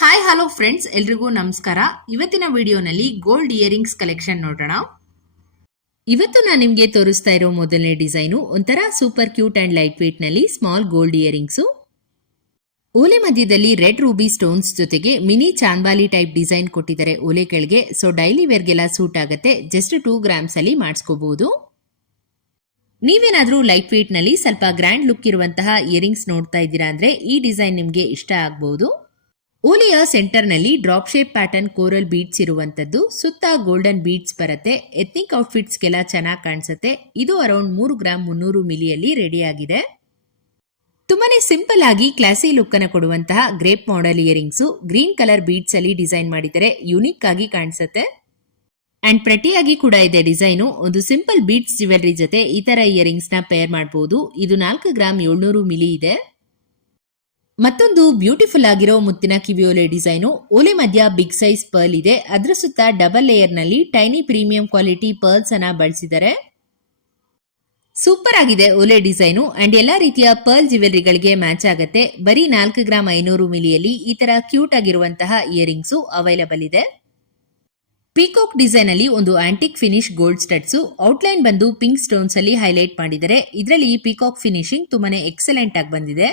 Hi hello friends, ಎಲ್ರಿಗೂ ನಮಸ್ಕಾರ. ಇವತ್ತಿನ ವಿಡಿಯೋನಲ್ಲಿ ಗೋಲ್ಡ್ ಇಯರಿಂಗ್ಸ್ ಕಲೆಕ್ಷನ್ ನೋಡೋಣ. ಇವತ್ತು ನಾನು ನಿಮಗೆ ತೋರಿಸ್ತಾ ಇರೋ ಮೊದಲನೇ ಡಿಸೈನು ಒಂಥರ super cute and light weight ನಲ್ಲಿ ಸ್ಮಾಲ್ ಗೋಲ್ಡ್ ಇಯರಿಂಗ್ಸು. ಓಲೆ ಮಧ್ಯದಲ್ಲಿ ರೆಡ್ ರೂಬಿ ಸ್ಟೋನ್ಸ್ ಜೊತೆಗೆ ಮಿನಿ ಚಾಂದ್ಬಾಲಿ ಟೈಪ್ ಡಿಸೈನ್ ಕೊಟ್ಟಿದ್ದಾರೆ ಓಲೆ ಕೆಳಗೆ. ಸೊ ಡೈಲಿ ವೇರ್ಗೆಲ್ಲ ಸೂಟ್ ಆಗುತ್ತೆ. ಜಸ್ಟ್ 2 ಗ್ರಾಮ್ಸ್ ಅಲ್ಲಿ ಮಾಡಿಸ್ಕೋಬಹುದು. ನೀವೇನಾದ್ರೂ ಲೈಟ್ ವೇಟ್ ನಲ್ಲಿ ಸ್ವಲ್ಪ ಗ್ರ್ಯಾಂಡ್ ಲುಕ್ ಇರುವಂತಹ ಇಯರಿಂಗ್ಸ್ ನೋಡ್ತಾ ಇದ್ದೀರಾ ಅಂದ್ರೆ ಈ ಡಿಸೈನ್ ನಿಮಗೆ ಇಷ್ಟ ಆಗಬಹುದು. ಓಲೆಯ ಸೆಂಟರ್ ನಲ್ಲಿ drop shape pattern coral beads ಇರುವಂತದ್ದು, ಸುತ್ತ ಗೋಲ್ಡನ್ ಬೀಡ್ಸ್ ಬರುತ್ತೆ. ಎಥ್ನಿಕ್ ಔಟ್ಫಿಟ್ಸ್ಗೆಲ್ಲ ಚೆನ್ನಾಗಿ ಕಾಣಿಸುತ್ತೆ. ಇದು ಅರೌಂಡ್ 3 ಗ್ರಾಮ್ 300 ಮಿಲಿಯಲ್ಲಿ ರೆಡಿ ಆಗಿದೆ. ತುಂಬಾನೇ ಸಿಂಪಲ್ ಆಗಿ ಕ್ಲಾಸಿ ಲುಕ್ ಅನ್ನು ಕೊಡುವಂತಹ grape model earrings green colour beads ಅಲ್ಲಿ ಡಿಸೈನ್ ಮಾಡಿದರೆ ಯುನಿಕ್ ಆಗಿ ಕಾಣಿಸುತ್ತೆ ಅಂಡ್ ಪ್ರೆಟಿಯಾಗಿ ಕೂಡ ಇದೆ ಡಿಸೈನು. ಒಂದು ಸಿಂಪಲ್ ಬೀಡ್ಸ್ ಜ್ಯುವೆಲರಿ ಜೊತೆ ಈ ತರ ಇಯರಿಂಗ್ಸ್ ನ ಪೇರ್ ಮಾಡಬಹುದು. ಇದು 4 ಗ್ರಾಮ್ 700 ಮಿಲಿ ಇದೆ. ಮತ್ತೊಂದು ಬ್ಯೂಟಿಫುಲ್ ಆಗಿರೋ ಮುತ್ತಿನ ಕಿವಿಯೋಲೆ ಡಿಸೈನು. ಓಲೆ ಮಧ್ಯ ಬಿಗ್ ಸೈಜ್ ಪರ್ಲ್ ಇದೆ. ಅದರ ಸುತ್ತ ಡಬಲ್ ಲೇಯರ್ ನಲ್ಲಿ ಟೈನಿ ಪ್ರೀಮಿಯಂ ಕ್ವಾಲಿಟಿ ಪರ್ಲ್ಸ್ ಅನ್ನ ಬಳಸಿದ್ದಾರೆ. ಸೂಪರ್ ಆಗಿದೆ ಓಲೆ ಡಿಸೈನು ಅಂಡ್ ಎಲ್ಲಾ ರೀತಿಯ ಪರ್ಲ್ ಜ್ಯುವೆಲರಿಗಳಿಗೆ ಮ್ಯಾಚ್ ಆಗುತ್ತೆ. ಬರೀ 4 ಗ್ರಾಮ್ 500 ಮಿಲಿಯಲ್ಲಿ ಈ ತರ ಕ್ಯೂಟ್ ಆಗಿರುವಂತಹ ಇಯರಿಂಗ್ಸ್ ಅವೈಲಬಲ್ ಇದೆ. ಪೀಕಾಕ್ ಡಿಸೈನ್ ಅಲ್ಲಿ ಒಂದು antique finish gold studs. Outline ಬಂದು ಪಿಂಕ್ ಸ್ಟೋನ್ಸ್ ಅಲ್ಲಿ ಹೈಲೈಟ್ ಮಾಡಿದ್ದಾರೆ. ಇದರಲ್ಲಿ ಪೀಕಾಕ್ ಫಿನಿಶಿಂಗ್ ತುಂಬಾನೇ ಎಕ್ಸಲೆಂಟ್ ಆಗಿ ಬಂದಿದೆ.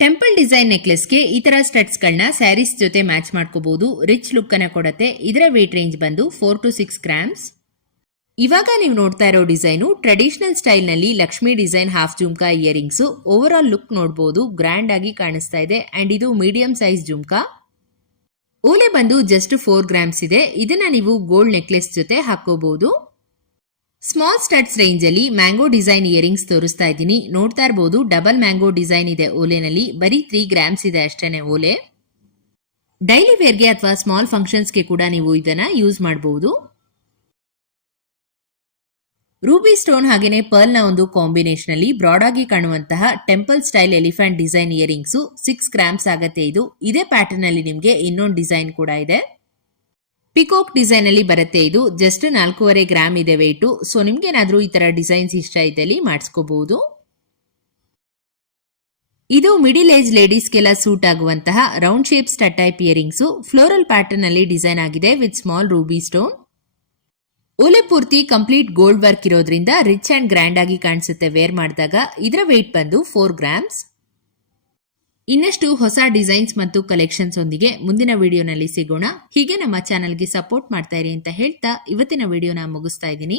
ಟೆಂಪಲ್ ಡಿಸೈನ್ ನೆಕ್ಲೆಸ್ಗೆ ಈ ತರ ಸ್ಟಡ್ಸ್ ಗಳನ್ನ ಸ್ಯಾರೀಸ್ ಜೊತೆ ಮ್ಯಾಚ್ ಮಾಡ್ಕೋಬಹುದು. ರಿಚ್ ಲುಕ್ ಅನ್ನ ಕೊಡುತ್ತೆ. ಇದರ ವೇಟ್ ರೇಂಜ್ ಬಂದು 4 to 6 ಗ್ರಾಮ್ಸ್. ಇವಾಗ ನೀವು ನೋಡ್ತಾ ಇರೋ ಡಿಸೈನು ಟ್ರೆಡಿಷನಲ್ ಸ್ಟೈಲ್ ನಲ್ಲಿ Lakshmi design half jhumka earrings. Over all look ನೋಡಬಹುದು, ಗ್ರ್ಯಾಂಡ್ ಆಗಿ ಕಾಣಿಸ್ತಾ ಇದೆ ಅಂಡ್ ಇದು ಮೀಡಿಯಂ ಸೈಜ್ ಜುಮ್ಕಾ. ಓಲೆ ಬಂದು ಜಸ್ಟ್ 4 ಗ್ರಾಮ್ಸ್ ಇದೆ. ಇದನ್ನ ನೀವು ಗೋಲ್ಡ್ ನೆಕ್ಲೆಸ್ ಜೊತೆ ಹಾಕೋಬಹುದು. ಸ್ಮಾಲ್ ಸ್ಟಡ್ಸ್ ರೇಂಜ್ ಅಲ್ಲಿ ಮ್ಯಾಂಗೋ ಡಿಸೈನ್ ಇಯರಿಂಗ್ಸ್ ತೋರಿಸ್ತಾ ಇದ್ದೀನಿ. ನೋಡ್ತಾ ಇರಬಹುದು, ಡಬಲ್ ಮ್ಯಾಂಗೋ ಡಿಸೈನ್ ಇದೆ ಓಲೆನಲ್ಲಿ. ಬರೀ 3 ಗ್ರಾಮ್ಸ್ ಇದೆ ಅಷ್ಟೇನೆ ಓಲೆ. ಡೈಲಿ ವೇರ್ಗೆ ಅಥವಾ ಸ್ಮಾಲ್ ಫಂಕ್ಷನ್ಸ್ಗೆ ಕೂಡ ನೀವು ಇದನ್ನ ಯೂಸ್ ಮಾಡಬಹುದು. ರೂಬಿ ಸ್ಟೋನ್ ಹಾಗೇನೆ ಪರ್ಲ್ ನ ಒಂದು ಕಾಂಬಿನೇಷನ್ ಅಲ್ಲಿ ಬ್ರಾಡ್ ಆಗಿ ಕಾಣುವಂತಹ temple style elephant design earrings 6 grams ಆಗತ್ತೆ. ಇದು ಇದೇ ಪ್ಯಾಟರ್ನ್ ಅಲ್ಲಿ ನಿಮಗೆ ಇನ್ನೊಂದು ಡಿಸೈನ್ ಕೂಡ ಇದೆ. ಪಿಕಾಕ್ ಡಿಸೈನ್ ಅಲ್ಲಿ ಬರುತ್ತೆ. ಇದು ಜಸ್ಟ್ 4.5 ಗ್ರಾಮ್ ಇದೆ ವೇಟು. ಸೊ ನಿಮ್ಗೇನಾದ್ರೂ ಈ ತರ ಡಿಸೈನ್ಸ್ ಇಷ್ಟ ಇದ್ದಲ್ಲಿ ಮಾಡಿಸ್ಕೋಬಹುದು. ಇದು ಮಿಡಿಲ್ ಏಜ್ ಲೇಡೀಸ್ಗೆಲ್ಲ ಸೂಟ್ ಆಗುವಂತಹ round shape stud type earrings. Floral pattern ಅಲ್ಲಿ ಡಿಸೈನ್ ಆಗಿದೆ ವಿತ್ ಸ್ಮಾಲ್ ರೂಬಿ ಸ್ಟೋನ್. ಓಲೆ ಪೂರ್ತಿ ಕಂಪ್ಲೀಟ್ ಗೋಲ್ಡ್ ವರ್ಕ್ ಇರೋದ್ರಿಂದ ರಿಚ್ ಅಂಡ್ ಗ್ರ್ಯಾಂಡ್ ಆಗಿ ಕಾಣಿಸುತ್ತೆ ವೇರ್ ಮಾಡಿದಾಗ. ಇದರ ವೇಟ್ ಬಂದು 4 ಗ್ರಾಮ್ಸ್. ಇನ್ನಷ್ಟು ಹೊಸ ಡಿಸೈನ್ಸ್ ಮತ್ತು ಕಲೆಕ್ಷನ್ಸ್ ಒಂದಿಗೆ ಮುಂದಿನ ವಿಡಿಯೋನಲ್ಲಿ ಸಿಗೋಣ. ಹೀಗೆ ನಮ್ಮ ಚಾನೆಲ್ಗೆ ಸಪೋರ್ಟ್ ಮಾಡ್ತಾ ಇರಿ ಅಂತ ಹೇಳ್ತಾ ಇವತ್ತಿನ ವಿಡಿಯೋನ ಮುಗಿಸ್ತಾ ಇದ್ದೀನಿ.